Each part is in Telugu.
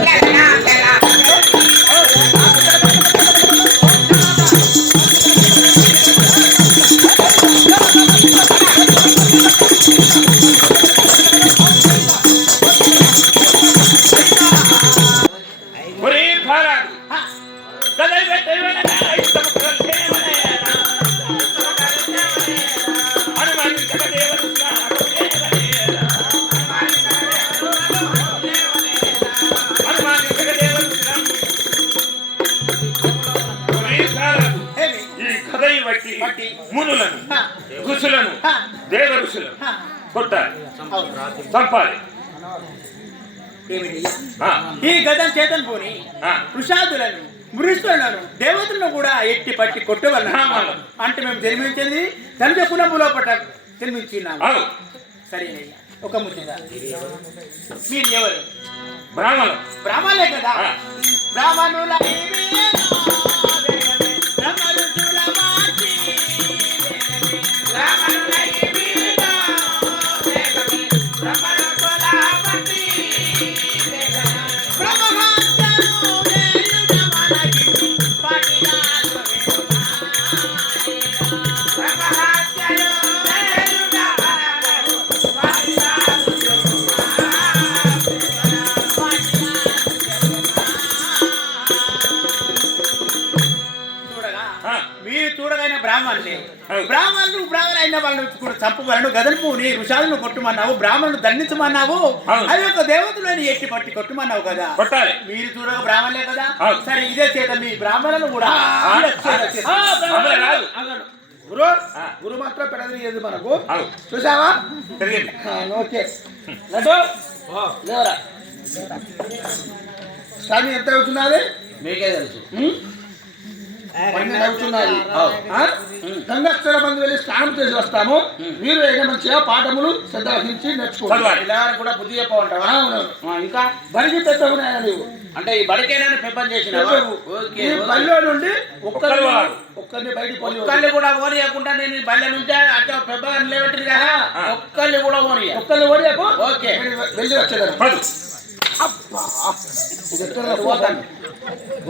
你怎么了 మునులను హ. ఋషులను హ. దేవ ఋషులను హ. కొట్టాలి. చంపాలి ఈ గతం చేతన్ పోని ఆ. వృషాదులను మృషులను దేవతలను కూడా ఎట్టి పట్టి కొట్టవల్ల ఆమాలు. అంటే మేము జన్మించింది ధనుజ కులములో పట్ట జన్మించున్నాము అవును సరేనయ్యా ఒక ముద్దుగా మీరు ఎవరు బ్రాహ్మణులు బ్రాహ్మణులే కదా. బ్రాహ్మణుల కూడా చంపగలను గదల్పుని ఋషాలను కొట్టుమన్నావు బ్రాహ్మణులు దండించమన్నావు. అవి ఒక దేవతలని ఎట్టి పట్టి కొట్టుమన్నావు కదా. కొట్టాలి. మీరు చూడగా బ్రాహ్మణులే కదా. సరే ఇదే చేత మీ కూడా బ్రాహ్మణులే. అగను. గురు. గురు మాత్రం పెడదీయదు మనకు. చూసావా? ఓకే. స్వామి ఎంత అవుతున్నది? మీకే తెలుసు. ఆ? గంగాక్షర బంధు వెళ్ళి స్నానం చేసి వస్తాము. మీరు అయినా మంచిగా పాఠములు శ్రద్ధ వహించి నేర్చుకోవాలి. పిల్లగానికి కూడా బుద్ధి చెప్పమంటావా? ఇంకా? బడికి పెద్దవున్నాయా నీవు? అంటే ఈ బడికేనా ఈ ఓకే. బడిలో నుండి ఒక్కరి. ఒక్కరిని బయటికి ఒక్కళ్ళు కూడా ఓనియకుండా నేను ఈ బళ్ళ నుంచే? అంటే పెద్దగాని లేబెట్టింది కదా. ఆ. ఒక్కళ్ళు కూడా ఓనియ ఒక్కరిని ఓడియకు ఓకే. వెళ్ళి వచ్చేదాన్ని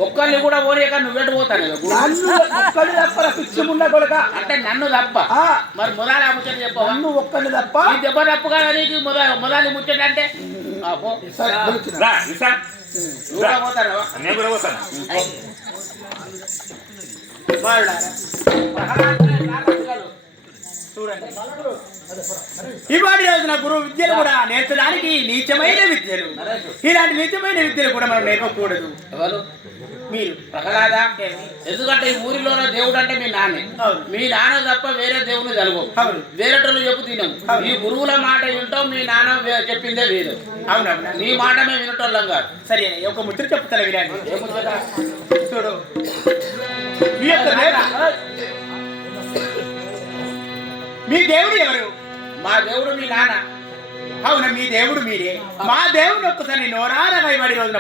ఒక్కళ్ళు కూడా ఓనియక నువ్వెటు పోతాను నన్ను ఒక్కడిని తప్ప పిచ్చి ముండ కొడక. అంటే నన్ను తప్ప. మరి మొదలు ముచ్చట చెప్పవా? నన్ను ఒక్కడిని తప్ప. ఈ దెబ్బ తప్పు కదా నీకు? మొదలు మొదలు ముచ్చట అంటే? పోతాను. ఇవాటి రోజున గురువు విద్యలు కూడా నేర్చడానికి నీచమైన విద్యలు. ఇలాంటి నీచమైన విద్యలు కూడా మనం నేర్పకూడదు. ఎవరు? మీరు. ప్రహ్లాద? ఎందుకంటే ఈ ఊరిలోనే దేవుడు అంటే మీ నాన్నే. అవును. మీ నాన్న తప్ప వేరే దేవుని అవును. వేరేటోళ్ళు చెప్పు తినం అవును. ఈ గురువుల మాట వింటాం మీ నాన్న చెప్పిందే వేరు. అవునవునా. నీ మాట మేము వినటోళ్ళం కాదు. సరే ఒక ముచ్చట చెప్తాను ఏముంది చూడు. మీ దేవుడు ఎవరు? మా దేవుడు మీ నాన్న. అవునా మీ దేవుడు మీరే? మా దేవుడు ఒక్కసారి నోరార భయపడి రోజున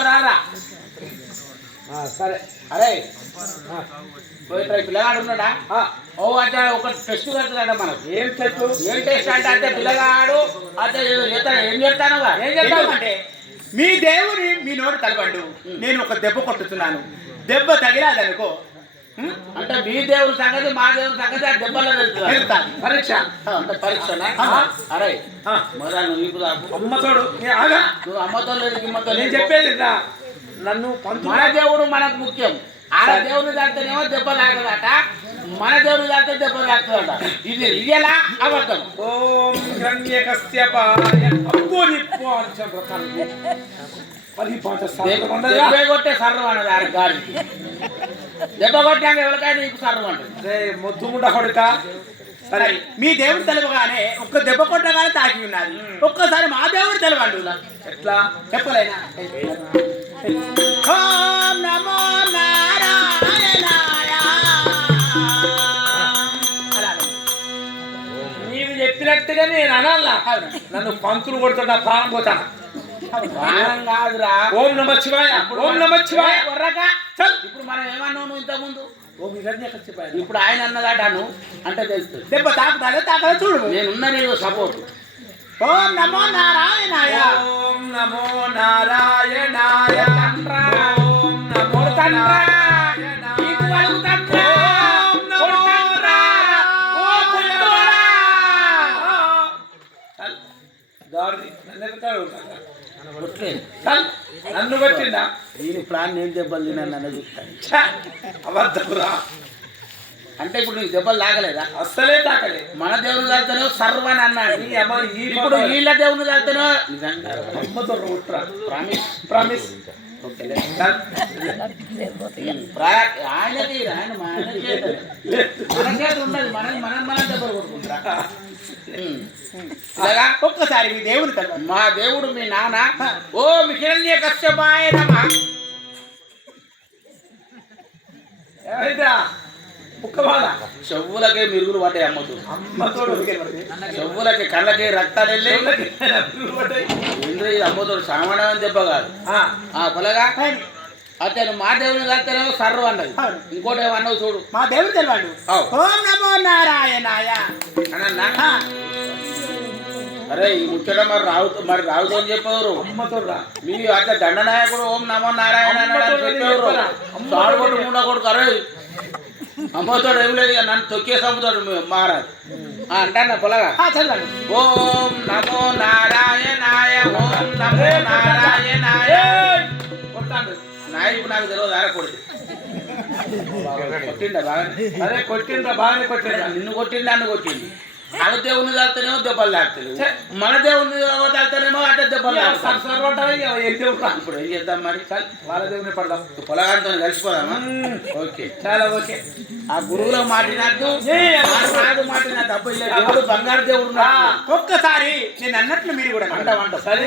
రారా సరే. అరే. పిల్లగాడు ఉన్నాడా? ఓ అంటే ఒక టెస్ట్ పెడుతున్నాడ మనకు. ఏం చెట్టు ఏం టెస్ట్ అంటే అంటే పిల్లగాడు అంటే ఏదో చేస్తాడు ఏం చేస్తాను ఏం చేస్తావు అంటే మీ దేవుని మీ నోరు తలపండు నేను ఒక దెబ్బ కొట్టుతున్నాను దెబ్బ తగిలాదనుకో? అంటే మీ దేవుడి సంగతి మా దేవుడి సంగతి ఆ దెబ్బలో. వెళ్తాను పరీక్ష అంటే పరీక్షనా ఆ. అరే. మొదలు నువ్వు ఇప్పుడు. అమ్మతోడు నువ్వు అమ్మతో లేదు గిమ్మతో నేను. చెప్పేది. నన్ను మన దేవుడు మనకు ముఖ్యం ఆడ దేవుని దాటితేనేమో దెబ్బ తాగదట మన దేవుని దాటితే దెబ్బ తాకుతుందట ఇది రియలా అబద్ధం ఓం వ్రతాన్ని. ఆడ ఎవరికైనా నీకు రే మొద్దుముండ కొడుక. సరే మీ దేవుడు తెలవగానే ఒక్క దెబ్బ కొట్టగానే తాకి ఉన్నది. ఒక్కసారి మా దేవుడు తెలవండు ఎట్లా? చెప్పలేనా? నమో చెప్పినట్టుగా నేను అనాలా. నన్ను పంతులు కొడుతున్నా ప్రాణం పోతాను ప్రాణం కాదురా. ఓం నమ శివాయ ఓం నమ శివాయ. చల్. ఇప్పుడు మనం ఏమన్నావు నువ్వు ఇంతకుముందు? ఓ ఎక్కడ చెప్పాను ఇప్పుడు ఆయన అన్నదాటాను అంటే తెలుస్తుంది దెబ్బ తాకుతాదో తాకదో చూడు. నేనున్న నీకు సపోర్ట్. ఓం నమో నారాయణాయ. ఓం నమో నారాయణాయ. ఓం నమో నీకు నన్ను కొట్టిందా దీని ప్లాన్ నేను దెబ్బలు తిన్నాను అన్న చెప్తాను ఛ! అబద్ధమురా అంటే ఇప్పుడు నీకు దెబ్బలు తాగలేదా అస్సలే తాకలే మన దేవుని తాగుతానో సర్వని అన్నాడు. ఇప్పుడు వీళ్ళ దేవుని తాగుతానో అమ్మతో ప్రామిస్ ప్రామిస్ ఆయనకి ఆయన. మన చేతి ఉన్నది మనం మనం మనం దెబ్బలు కొట్టుకుంటా. ఇలాగా ఒక్కసారి మీ దేవుని తల్లి. మా దేవుడు మీ నాన్న. ఓ హిరణ్య కశ్యపాయ నమ ఏమైందా ముక్కమాల చెవులకే మిరుగులు పడ్డాయి అమ్మతో అమ్మతో చెవులకి కళ్ళకి రక్తాలు వెళ్ళి ఇంద్ర ఇది అమ్మతో సామాన్యమైన దెబ్బ కాదు. ఆ. పొలగా? అతను మా దేవుని కలుతానేమో సర్వ అన్నది. ఇంకోటి ఏమన్నావు చూడు. మా దేవుడు తెలివాడు. ఓం నమో నారాయణాయ. అరే ఈ ముచ్చట మరి రావు మరి రావుతో అని చెప్పేవారు. అమ్మతో మీ అట్లా దండనాయకుడు ఓం నమో నారాయణ అని చెప్పేవారు. తాడు కొట్టు మూడ కొడుకు అరే. అమ్మతోడు ఏం లేదు నన్ను తొక్కేసి అమ్ముతాడు మహారాజ్. ఆ, అంటానా పొలగా? ఓం నమో నారాయణాయ ఓం నమో నారాయణాయ. నాయకు నాకు తెలియదు ఆరకూడదు కొట్టిండా బాగా అరే కొట్టిండ్రా బాగానే కొట్టిండ్రా. నిన్ను కొట్టిండు నన్ను కొట్టిండు. మన దేవుని తాగుతానేమో దెబ్బలు తాగుతాడు మన దేవుని తాగుతానేమో అట్లా దెబ్బలు ఇప్పుడు ఏం చేద్దాం మరి? చల్ వాళ్ళ దేవుని పడదాం. పొలగాంతో కలిసిపోదామా? ఓకే. చాలా ఓకే. ఆ గురువులో మాటినద్దు నాడు మాటిన తప్ప దేవుడు బంగారు దేవుడు. ఒక్కసారి నేను అన్నట్లు మీరు కూడా వంట వంట సరే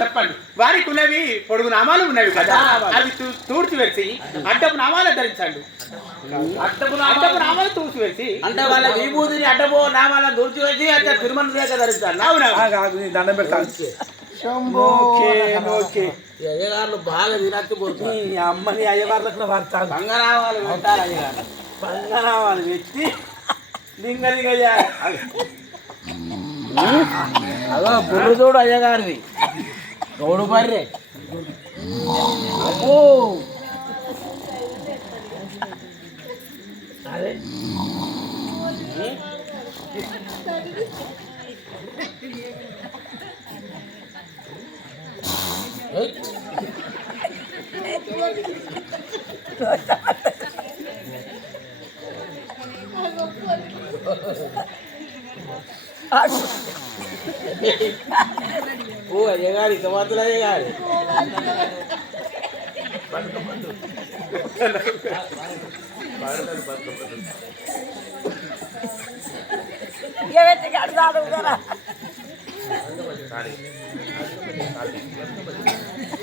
చెప్పండి. వారికి ఉన్నవి పొడుగు నామాలు ఉన్నవి కదా. అవి తూర్చి వేసి అడ్డపు నామాలు ధరించండు. అడ్డపు అడ్డపు నామాలు తూర్చి వేసి అంటే వాళ్ళ విభూతిని అడ్డపో నామాలను దూర్చి వచ్చి అట్లా తిరుమల రేఖ అవునవును. దండం పెడతాను ఓకే. ఓకే ఈ అయ్యగారులు బాగా తినకపోతున్నారు నీ అమ్మని అయ్యవార్లకు వాడతాను బంగారావాలు పెట్టాలి అయ్యగారు. పంగనామాలు పెట్టి లింగలింగయ్యా. అదో బుర్రు చూడు అయ్యగారిది గౌడు బర్రె అబ్బో అదే ఏయ్. ఓ అయ్యగారు ఇంత మాత్రం అయ్యగారు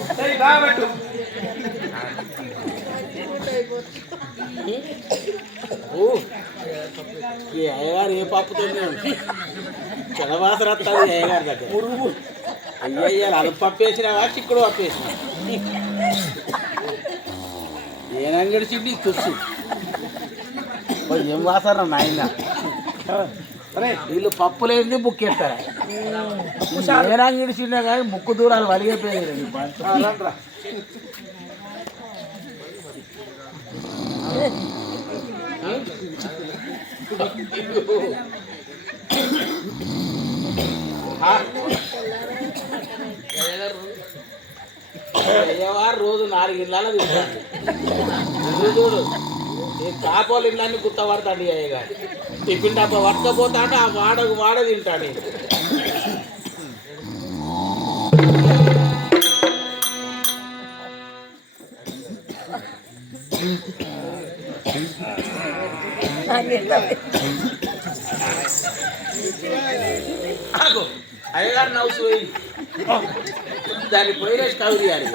సరే బాగా పెట్టు ఓ ఈ అయ్యగారు ఏ పప్పుతో చదవాసర వస్తుంది అయ్యగారి దగ్గర. మురుగు అయ్యయ్య అలుపు పప్పు వేసినావా చిక్కుడు పప్పు వేసినా ఏనంగడి చిడ్డి తుస్సు. ఏం వాసన నాయన? సరే వీళ్ళు పప్పు లేనిది బుక్ ఎత్తారా ఏనంగడి చిన్న కానీ ముక్కు దూరాలు వలిగిపోయారు అయ్యవారు రోజు నాలుగు ఇళ్ళలో తింటాడు చూడు. ఈ కాపోలు ఇళ్ళన్ని గుర్తపడతాడు ఈ అయ్యగారు. టిఫిన్ డబ్బా పట్టుకపోతాడు ఆ వాడకు వాడ తింటాడు ఆగు. అయ్యగారు నవ్వు పోయి దాన్ని పోయినేసి కవి తీయాలి.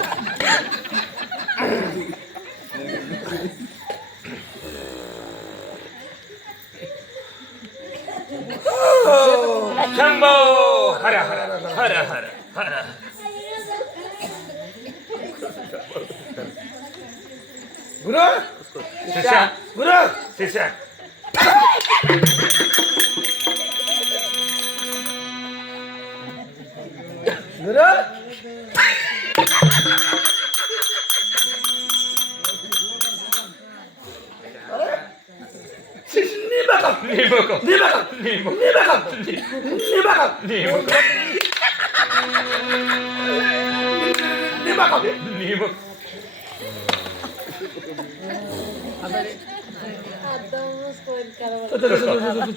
శంభో. హర హర హర హర హర. గురు. శిష్య గురు. శిష్య. గురు నీ బకం నీ ముఖం నీ బకం నీ ముఖం నీ బకం నీ బకం నీ ముఖం నీ బకం నీ ముఖం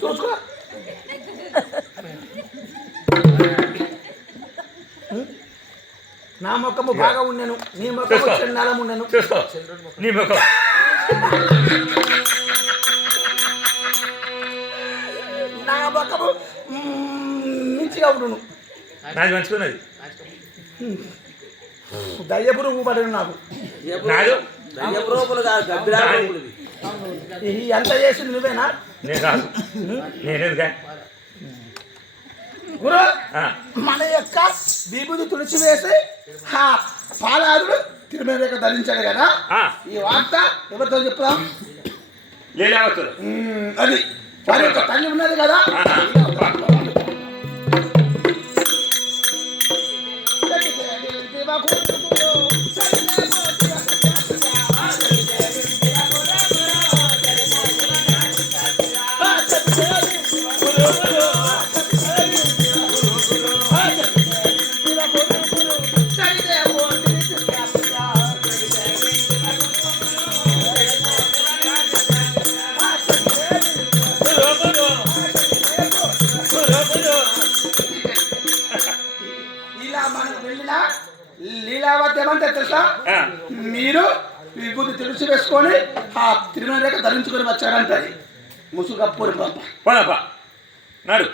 చూసుకో నా మొక్కము బాగా ఉండెను. నీ. చండాలం ఉండెను. చూసుకో నీ ముఖం. నా మొక్కము మించిగా ఉండును. నాది మంచుకున్నది దయ్యపురు పడను నాకు. నాదు దయ్యపు రూపులు కాదు ఎంత చేసింది నువ్వేనా? నేను కాదు. నేనేదిగా గురు మన యొక్క విభూతి తుడిచి వేసి ఆ పాలారుడు తిరుమల ధరించాడు కదా? ఈ వార్త ఎవరితో చెప్తాం? లీలావతులు. మ్మ్, అది. వారి యొక్క తల్లి ఉన్నది కదా? లీలావతి ఏమంటే తెలుసా? ఆ, మీరు విభూతి తులసి వేసుకొని ఆ తిరుమల రేఖ ధరించుకొని వచ్చారంటది ముసుగప్పూరి పంప. పోనప్పా నాడు.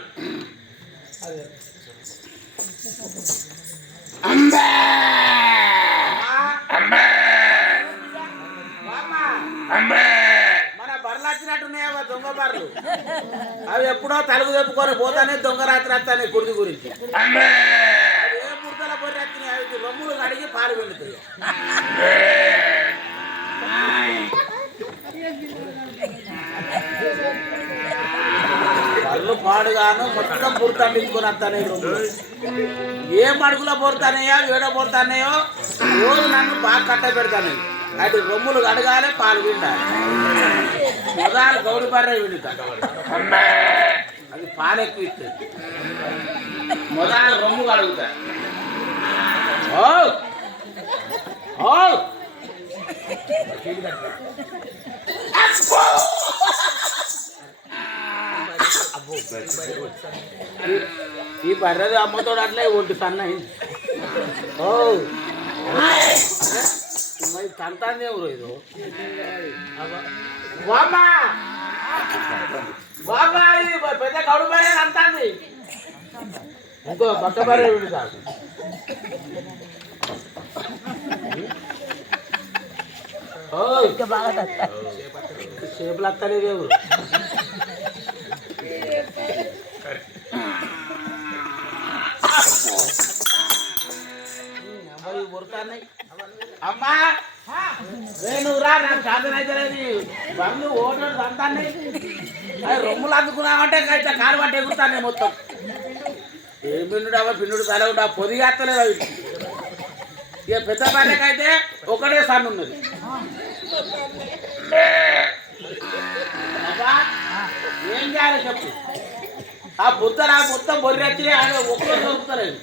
అంబే! అమ్మే మన బర్రెలు వచ్చినట్టున్నాయా దొంగ బర్రెలు. అవి ఎప్పుడో తలుగు తెప్పుకొని పోతానే దొంగ రాత్రి వస్తానే కుర్ది గురించి. ఏ ముడతల బొర్రె వచ్చినాయి అవి రొమ్ములు కడిగి పాలు పిండుతాయి. కళ్ళు పాడుగాను మొత్తం పుడతండించుకొని వస్తానే ఏ మడుగులో పొరుతానయో ఏడో పొరుతానయో రోజు నన్ను బాగా కట్ట పెడతాను అటు రొమ్ములు కడగాలి పాలు పిండాలి. ఉదాహరణ గౌడు బర్రె పిండుతా అది పాలు ఎక్కువ ఇస్తుంది మొదలు రొమ్ము కడుగుతా. ఓ! ఓ! ఈ బర్రెది అమ్మతోడు అట్లే ఒంటి సన్నయింది ఓ! ఎవరు ఇది. బామ్మా! బామ్మా ఇది పెద్ద కౌడు బరే అంతాంది ఇంకో బట్ట బరే సార్ షేపులు వస్తలేదు ఎవరు నేను నాకు సాధన అయితే బండ్లు ఓటర్ అంతాన్ని అది రొమ్ములు అందుకున్నామంటే అయితే కాలు ఎగురుతాను నేను మొత్తం. ఏం పిండుడు అవ్వ పిండుడు తలగుండా పొదిగా వస్తలేదు అవి. ఇక పెద్ద పల్లెకైతే ఒకటే సన్ను ఉన్నది. ఏం చేయాలి చెప్పు. ఆ బుద్ధ నా మొత్తం బొర్రెచ్చి వచ్చి ఒక్కరు దొరుకుతలేదు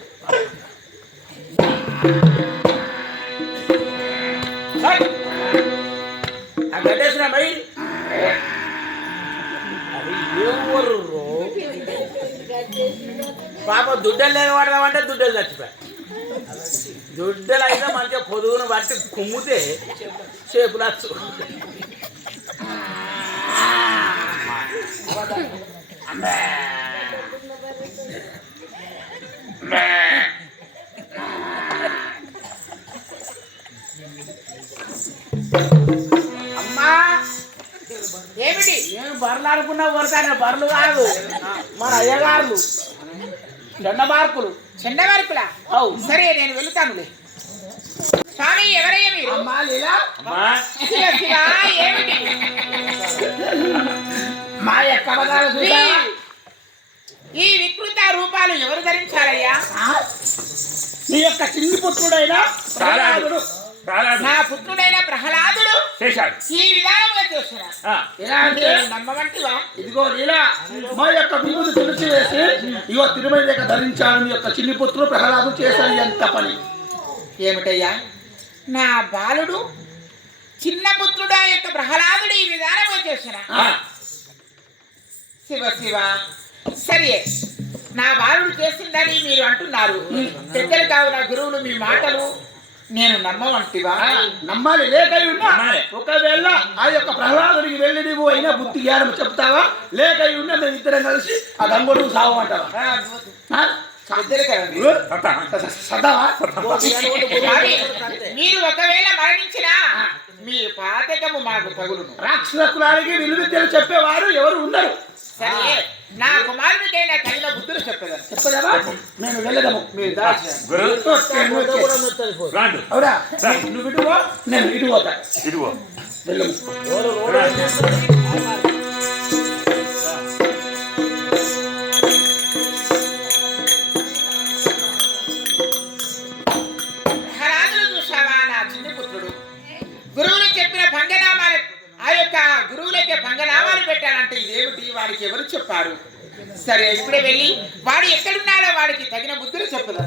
Hey! ఆ గడ్డేసిన ఎవరు? పాప దుడ్డలు లేని వాడదామంటే దుడ్డలు చచ్చిపోయి దుడ్డలు అయితే మంచిగా పొదుగును బట్టి కుమ్మితే షేపులు వచ్చు అమ్మా. ఏమిటి? నేను బర్రెలు అనుకున్నా కొడతాను బర్రెలు కాదు. మన అయ్యగారులు. చెండ మార్కులు. చిన్న వరకులా అవు. సరే నేను వెళుతానులే. స్వామి ఎవరయ్యా మీరు? ఏమిటి? మా అబద్ధాలు ఈ- వికృత రూపాలు ఎవరు ధరించారయ్యా? నీ యొక్క చిన్ని పుత్రుడైన నా పుత్రుడైన ప్రహ్లాదుడు చేశాడు ఈ విధానంగా ఎలా అంటే నమ్మవంటివా? ఇదిగో లీలా మా యొక్క విభూతి తులసి వేసి ఇగో తిరుమల యొక్క ధరించాడు నీ యొక్క చిన్ని పుత్రుడు ప్రహ్లాదు చేశాడు ఎంత పని. ఏమిటయ్యా? నా బాలుడు చిన్న పుత్రుడు ఆ యొక్క ప్రహ్లాదుడు ఈ విధానంగా ఆ, శివ శివ. సరే నా బాలుడు చేసిందని మీరు అంటున్నారు. పెద్దలు కావున గురువులు మీ మాటలు. నేను నమ్మవంటివా? నమ్మాలి లేకై ఉన్నా. ఒకవేళ ఆ యొక్క ప్రహ్లాదుడికి వెళ్ళి నువ్వు అయినా బుద్ధి జ్ఞానం చెప్తావా? లేకై ఉన్నా మేము ఇద్దరం కలిసి ఆ గంగోడు సదావా స్వామి, మీరు ఒకవేళ మరణించినా మీ పాతకము మాకు తగులును. రాక్షస కులానికి విలువిద్యలు చెప్పేవారు ఎవరు ఉండరు. సరే చెప్పలేదా నేను వెళ్ళదము మీరు అవునా? నువ్వు ఇటు పో, నేను ఇటు పోతా. ఇదిగో వెళ్ళము. ప్రహ్లాదులు చూసావా నా చిన్న పుత్రుడు? గురువులు చెప్పిన భంగనామాలు ఆ యొక్క గురువులకి భంగనామాలు పెట్టాలంటే ఇదేమిటి వాడికి ఎవరు చెప్పారు? సరే ఇప్పుడే వెళ్ళి వాడు ఎక్కడున్నాడో వాడికి తగిన బుద్ధులు చెప్పుదా